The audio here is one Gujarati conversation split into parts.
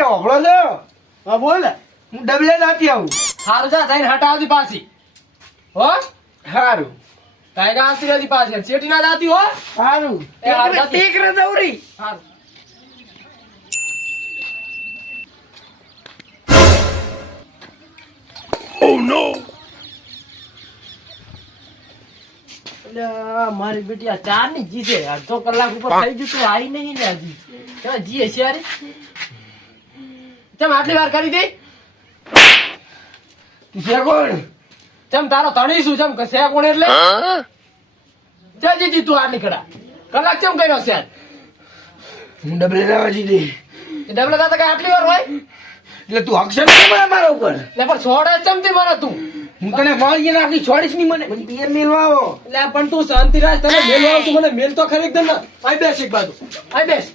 એ હોભળો છો? હા બોલ. હું ડબલે જાતી આવું. સારું જા થઈને હટાવતી પાછી. હો? સારું કાંઈ આવતી રહેતી પાછી શેઠી ના જાતી હો? સારું એ જાતી. ટેકરે દવરી સારું મારી બેટી આ ચારની જી છે અડધો કલાક ઉપર થઈ ગયું તું આવી નહીં ને હજી. જીએ જી ચમ આટલી વાર કરી દે? તું છે કોણ તારો તણી શું? ચમ છે કોણ એટલે? જીજી તું આ નીકળા કલાક ચમ કર્યો છે? હું ડબલે ના જીધી ડબલે દાદા કઈ આટલી વાર હોય? એટલે તું અક્ષર નહીં મારા ઉપર. એટલે પણ છોડે ચમતી મને તું? હું તને મારી નાખી છોડીશ નહીં મને. મને પિયર મેલવા આવો એટલે પણ તું શાંતિ રાખ તને મેલ આવશું મને મેલ તો ખરી એકદમ ના આઈ બેસ એક બાજુ. આઈ બેસ.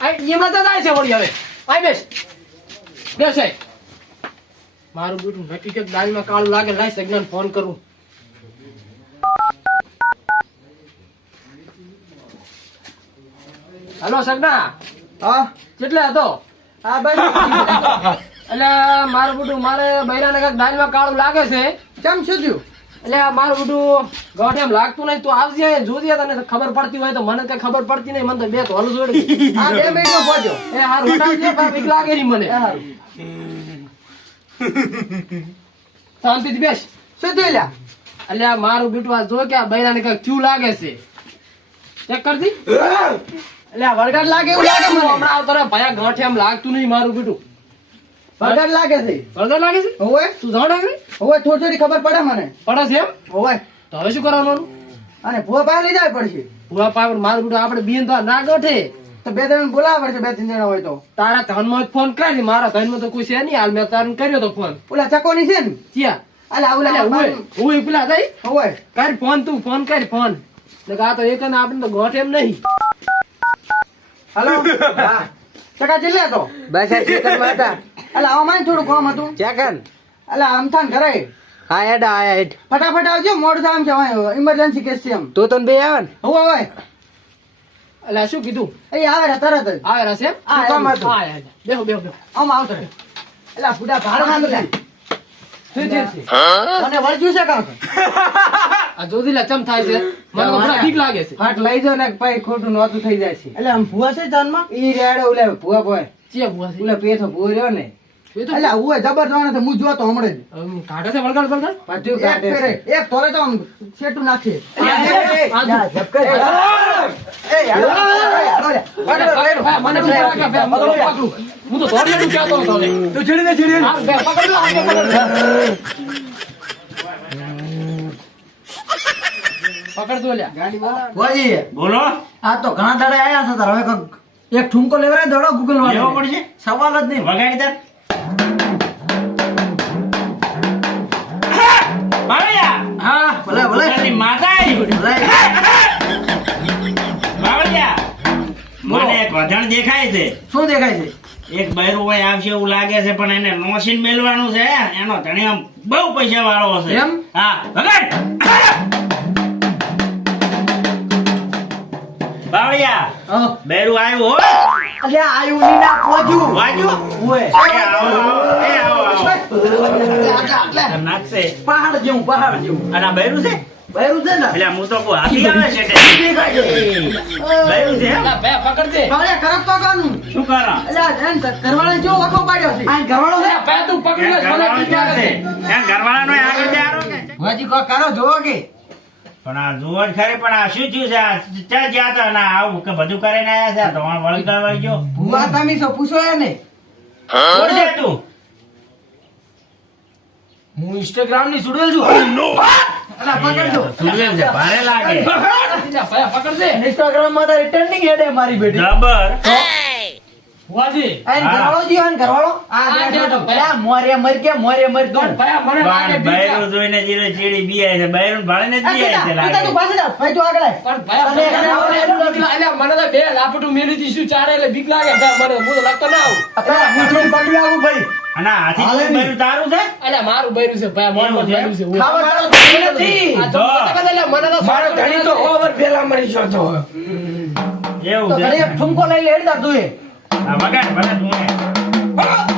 આઈ તો જાય છે વળી હવે. આઈ બેસ. બેસ સાહેબ. મારું બેટું નક્કી કે દાળમાં કાળું લાગે લાય સજ્ઞાન ફોન કરું. હલો સગના. હા? કેટલે હતો? હા ભાઈ એટલે મારું બેટું મારે બૈરાને કાંઈક દાળમાં કાળું લાગે છે. કેમ શું થયું? એટલે આ મારું બધું ગોઠ એમ લાગતું નહીં. તું આવજે જોજે તને ખબર પડતી હોય તો મને કઈ ખબર પડતી નહીં. મને તો બે હલું જોડી હા બે મિનિટમાં પહોંચ્યો. એ હારું હટાવજે પણ બીક લાગે નહીં મને શાંતિથી બેસ. શું થયું લ્યા? એટલે આ મારું બીટું આ જો કે આ બૈરાને કંઈક થયું લાગે છે. ચેક કરતી એટલે આ વળગાટ લાગે એવું લાગે મને. હમણાં આવતો ભાઈ ભયા ગાંઠે એમ લાગતું નહીં મારું બીટું. પગાર લાગે છે. વળગાટ લાગે છે? ઓવે તું જાણ આગળ? ઓવે થોડી થોડી ખબર પડે મને. પડે છે એમ? ઓવે તો હવે શું કરવાનું? અને ભૂવા પાસે લઈ જાય પડશે. ભૂવા પાસે મારું બીટું આપણે બીન તો ના ગોઠે. તો બે ત્રણ બોલાવા પડશે બે ત્રણ જણા હોય તો. તારા ધનમાં જ ફોન કરી મારા ધનમાં તો કોઈ છે નહીં. હાલ મેં તારને કર્યો તો ફોન ઓલા ચકોની છે ને? ચિયા અલા ઓલા અલ્યા બાર- ઉય ઉય પેલા થઈ? હોવે. કર ફોન તું ફોન કર ફોન આ તો એક ને આપણે તો ગોઠ એમ નહીં. હલો. ચકા ચિલ્લા તો. બસ આ હતા. અલા આવો થોડું કામ હતું. ચેકન અલ આમ થાન ઘરે. હા હેડ આયા હેડ. ફટાફટ આવજો મોડું થામ છે ઇમરજન્સી કેસ છે એમ. તો તો બે આવે ને? હોવે હોવે? અલ શું કીધું? એ આવે રે તરત જ. આવે રસ એમ? આ કામ હતું? હા, હા, હા. બેહો બેહો બેહો. આમ આવતો રે. અલ ફૂડા ભારમાં લે છે? મને વળજ્યું છે કામ આ જોધી લે ચમ થાય છે? મને તો થોડા લાગે છે. ફાટ લઈ જાવ ને પછી ખોટું નોતું થઈ જાય છે. એટલે આમ ભૂવા છે જાનમાં? ઈ રેડે ઓલે ભૂવા પોય ચિયા બુઆ છે. ઓલે પેથો ભૂવો રહ્યો ને. એટલે હું જબર જવાનો હું જોતો હમણાં કાઢે છે વળગાડ વળગાડ? પાછું એક તો છેટું. હું તો કહેતો હતો તું દે, પકડ લો, પકડ દો લ્યા. બોલો. આ તો ઘણા દાડે આયા છે તાર. હવે એક ઠુમકો લેવરાય દોડો ગૂગલ વાળો પડશે? સવાલ જ નહીં. વગાડી તાર ભલે ભલે ભૂતળની માતા આવી. ભલે. બાવળિયા! મને એક વધણ દેખાય છે શું દેખાય છે એક બૈરું ભાઈ આવશે એવું લાગે છે પણ એને નોસીન મેળવાનું છે એનો ધણી આમ બહુ પૈસા વાળો છે એમ? હા વગાડ બાવળિયા બૈરું આવ્યું હો અલ્યા ની ના પહોંચ્યું વાજુ ઓય. એ આવો એ આવો. નાખશે પહાડ જેવું પહાડ જેવું અને આ બૈરું છે બૈરું છે ને એટલે હું તો કહું હાથી આવે છે તે. બૈરું છે એમ? લા, ભાઈ, પકડ દે. ભાવડે કરપ તો કાનું. શું કરો અલ્યા, એમ ઘરવાળાને જેવો વખો પાડ્યો છે. આ ઘરવાળો છે? લા, તું પકડી લે, મને બીક લાગે છે. એમ ઘરવાળાનો આગળ જારો કે? ભુવાજી, કોક કરો, જોવો કે? પણ આ જુઓ ખરે પણ આ શું થયું છે આ ક્યાં ગયા તા ને આવું કે બધું કરીને આયા છે આ ધોણ વળી ગયો ભૂવા તમે તો પૂછો એને? કોણ છે તું હું ઇન્સ્ટાગ્રામની સુડેલ છું અલા, પકડજો. સુરેલ છે ભારે લાગે. લા, ભાઈ, પકડ દે. ઇન્સ્ટાગ્રામમાં મારી બેટી જબર બે લાપટું મેલી શું ચારે એટલે બીક લાગે હું તો લાગતો ના આવું ભાઈ. અને હાથી બૈરું તારું છે? અલ્યા મારું બૈરું છે ભાઈ મોન બૈરું છે ખબર તો નથી. આ તો મને તો મારો ધણી તો ઓવર પેલા મળી ગયો તો. એવું છે અરે ઠુમકો લઈ લેડ દા તું એ. આ વગર વગર તું એ.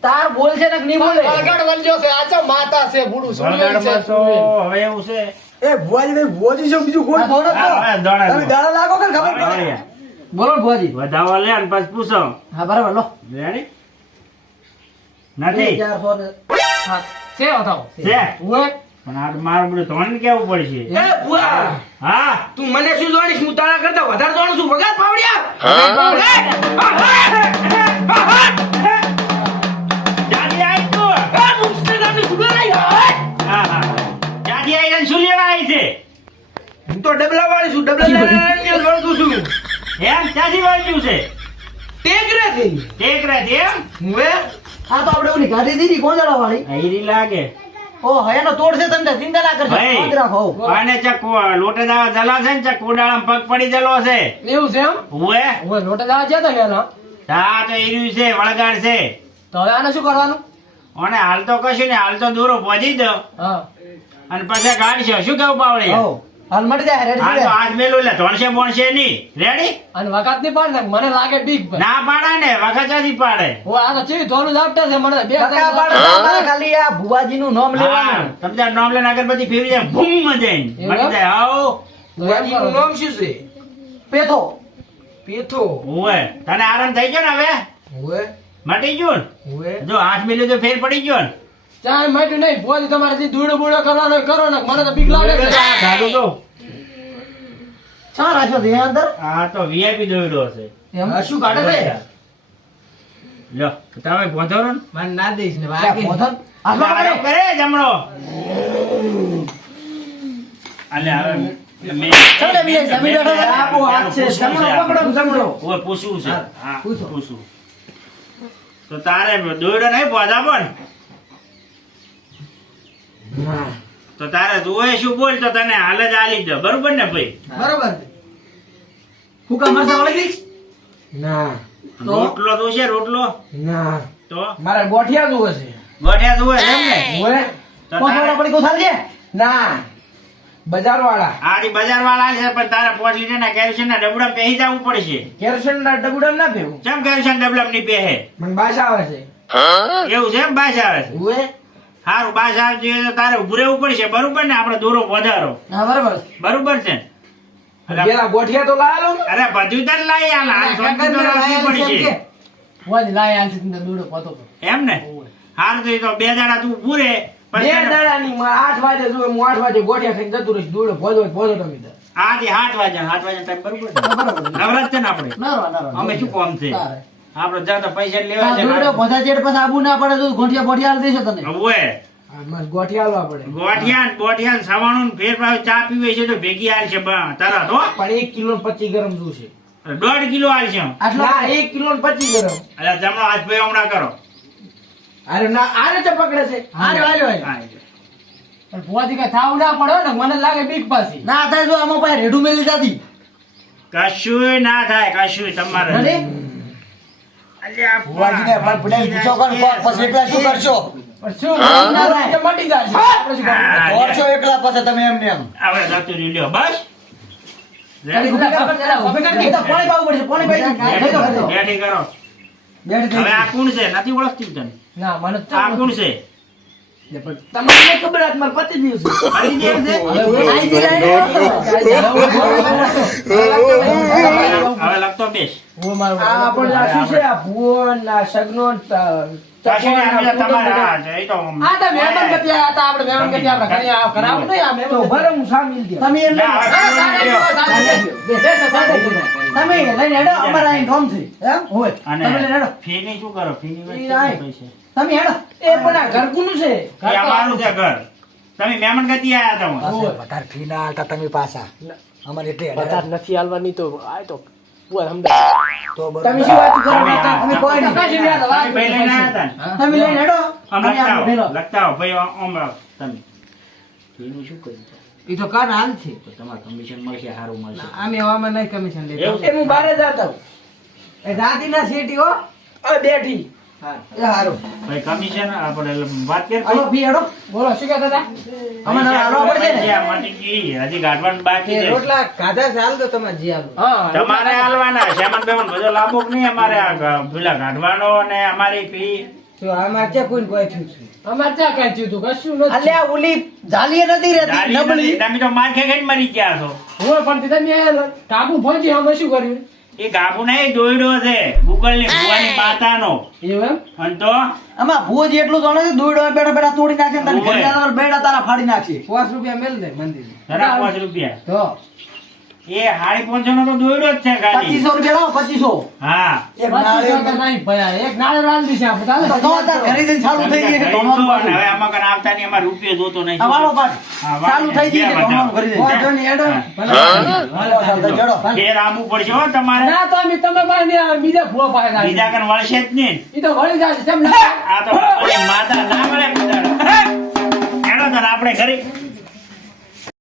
તાર બોલ છે ને નહીં બોલે? વલગાડ વલજો છે આચો માતા છે બુડુ છે હવે એવું છે. એ ભુવાજી ભાઈ ભુવાજી છો બીજું કોઈ તો. તમે દાડા લાગો કે ખબર પડે? બોલો ભુવાજી. વધાવો લે અને પછી પૂછો. હા બરાબર લો. રેડી નથી. છે વધાવો. છે. ઓય પણ આ મારું બધું ધોન કેવું પડશે? એ ભુવા. હા. તું મને શું જાણીશ હું તારા કરતા વધારે જોડું છું. વગાડ પાવડિયા. જાજી શું લેવા આવી છે? હું તો ડબલા વાળી છું ડબલા લઈને વળગું છું. એમ? ક્યાંથી વાંચ્યું છે? ટેકરેથી. ટેકરાથી એમ? હું એ આ તો આપણે ઓલી ગાડી દીધી ગોંદડા વાળી. હીરી લાગે. ઓ હયાનો તોડશે તમને ચિંતા ના કરજો ભાઈ. યાદ રાખો. અને ચક લોટે દાવા જલા છે ને ચક કોડાળામાં પગ પડી જલો છે. એવું છે એમ? ઓએ ઓએ લોટે દાવા છે તા એના. હા તો હીર્યું છે વળગાડ છે. તો હવે આને શું કરવાનું? અને હાલ તો કશું ને હાલ તો દૂરો પહોંચી દો. હા. અને પાછા ગાડશો શું કેવું પાવડી હો હાલ મટી જાય રેડી હાલ તો આજ મેલું એટલે ધોણશે બોણશે નહીં. રેડી અને વખત નહીં પાડ મને લાગે બીક ના પાડે ને. વખત નથી પાડે. ઓય આ તો ચેવી ધોલું ઝાપટા છે મને. બે પાડે ખાલી આ ભુવાજીનું નામ લેવાનું. તમને નામ લઈને અગરબત્તી ફેરવી જાય ભૂમ એવું મટી જાય આવો. ભુવાજીનું નામ શું છે? પેથો. તને આરામ થઈ ગયો ને હવે? મટી ગયું ને? જો આઠ મિલ્યું તો ફેર પડી ગયો ને. ચાય માટ્યું નહીં. ભોજી તમારાથી દૂડો બૂડો કરવાનો કરો ને. મને તો બીક લાગે છે. સાદું તો છા રાખ્યો છે અંદર? આ તો વીઆઈપી દોયડો હશે. એમ? શું કાઢે છે? લ્યો તમે ને. મને ના દઈશ ને લે, પોધન. હાલો આરો કરે? જમણો. અલે હવે છે. છે પૂછવું છે? પૂછવું તો તારે દોયડો નહીં પહોંચા પણ. તો તારે તું શું બોલ તો તને હાલ જ આલી દે. બરોબર ને ભાઈ? બરોબર. ફૂકા મરસા વળી દઈશ ના. તો? રોટલો તો છે રોટલો? ના. તો? મારે ગોઠિયા જોવે છે. ગોઠિયા તું એમ ને? હું એ તો પોસવાળા તારે? પડી કોથાલ છે? ના. બજાર વાળા આથી બજાર વાળા છે પણ તારે પાંચ લીટર ના કેલ્શિયમ ના ડબડા પહેરી જવું પડશે. કેરોસીન ના ડબુડા ના પીવું કેમ કેલ્શિયમ ડબલા ની પહેરે મને બાસ આવે છે. એવું છે એમ? બાસ આવે છે? હું એ સારું બા આવે જોઈએ તો તારે ઉભું રહેવું પડશે બરોબર ને? આપણે દોરો વધારો. હા બરોબર. બરોબર છે? પેલા ગોઠિયા તો લાયેલો અરે બધું તને લાવી આલ હાલ શાંતિ તો રાખવી પડશે. ભોજી લાય આનથી તમને દૂડો પોતો એમ ને? હારું તો એ તો બે દાડા તું ઉભું રહે બે દાડા ની આઠ વાગે હું આઠ વાગે ગોઠિયા ખાઈને જતું રહીશ દોડો ભોજો ભોજો તમે તાર. આથી સાત વાગ્યા આઠ વાગ્યા ટાઈમ બરોબર છે? નવરાત છે ને આપણે? નરવા, નરવા. અમે શું કામ છે? તારે. આપણે તો પૈસા લેવા છે દોરડો બધા ચેડ પાસે આબુ ના પડે તો ગોઠિયા બોઠિયા આલ દેશો તને. હવે. આ ગોઠિયા આલવા પડે. ગોઠિયા ને બોઠિયા સાવાણું ફેર પાવ ચા પીવે છે તો ભેગી આલ છે બ- તરત હો. પણ એક કિલો 25 ગ્રામ દૂધ છે? દોઢ કિલો આલ છે આટલા 1 કિલો ને પચીસ ગ્રામ. અલા જમણો હાથ ભાઈ હમણાં કરો. અરે ના આરે તો પકડે છે. આરે હાલ્યો, હાલ્યો. પણ ભોજી કઈ થાવ ના પડે ને મને લાગે બીક પાછી. ના થાય તો આમાં પાસે રેડું મેલી જાતી. કશું ના થાય કશું તમારે. ભુવાજીને પણ પૂછો કોણ, પછી એકલા શું કરશો? શું? મટી દોડશો એકલા પછી તમે એમને એમ. જતું બસ. બેઠી કરો હવે આ કોણ છે? નથી ઓળખતી તને. ના મને તો આ કોણ છે? તમને ખબર આજ મારે પતી ગયું છે. આપણે આ શું છે. આ ભુવન ના સગનો ને હતા તમે ના, લઈને હેડો અમારા હેડો. ફીની શું કરો? ફી પૈસા? તમે હેડો. એ પણ આ ઘર કોનું છે. એ અમારું છે ઘર. તમે મહેમાન ગતિ આયા તમે વધારે ફી ના હાલતા તમે પાછા. અમારે એટલે બધા નથી હાલવાની તો આ તો બુઆ સમજાય. તો તમે શું વાત કરો? અમે કોઈ નહીં. કશું નહીં, આ તો વાત તમે પહેલા ના. હતા તમે લઈને હેડો. અમે આવો, લખતા આવો, ભાઈ આમ તમે. ફીનું શું કર્યું? છે? તો કાન હાલ છે. તો તમારે કમિશન મળશે સારું મળશે. અમે હવામાં નહીં કમિશન લેતા. હું બારે જતો એ રાતીના શેઠી હો. બેઠી. એ હારું. ભાઈ કમિશન આપણે વાત કરી. હાલો ફી હેડો. બોલો શું કહેતા હતા? અમને હાલવા પડશે ને? પૈસા મટી ગઈ. હજી ગાંઠવાનું બાકી છે. રોટલા ખાધા ચાલ તો તમારે જી આલો હા તમારે હાલવાના શ્યામન બેમન બધો લાંબો નહીં અમારે આ અને અમારી ફી? છે કોઈ કોઈ થયું છે? અમારે ત્યાં કઈ થયું તું કશું નથી. અલ્યા ઓલી જાલીએ નથી રહેતી નબળી. તમે તો માર ખાઈને મરી ગયા છો. હું પણ તમે ટાપુ પહોંચી અમે શું કર્યું? એ ગાભુ નહીં દોયડો છે. ગુગલની ભુવાની માતાનો એવું એમ? તો? આમાં ભૂવો જેટલું જાણે છે દોયડો બેઠા બેઠા તોડી નાખે તારી બેડા તારા ફાડી નાખશે પાંચ રૂપિયા મેલ દે મંદિર જરા પાંચ રૂપિયા. તો? એ હાડી પોંચો નો તો દોયડો જ છે ખાલી 2500 રૂપિયા લાવો 2500 હા એક નાળે તો નહીં ભયા એક નાળે રાલ દીશે આપણે ચાલો તો તાર ઘરે જઈને ચાલુ થઈ ગઈ છે ધોવાનું તો હવે આમાં કન આવતા નહીં અમાર રૂપિયો જોતો નહીં. હા, વાળો ચાલુ થઈ ગઈ છે ધોવાનું દે. પાંચ જણ હેડો હા. હાલો, ચાલ તો જડો. ફેર આવું પડશે હો તમારે ના તો અમે તમે પાસે ને બીજા ભૂવા પાસે ના બીજા કન વળશે જ નહીં ઈ તો વળી જશે છે આ તો માતા ના મળે બીજા એડો તો આપણે ઘરે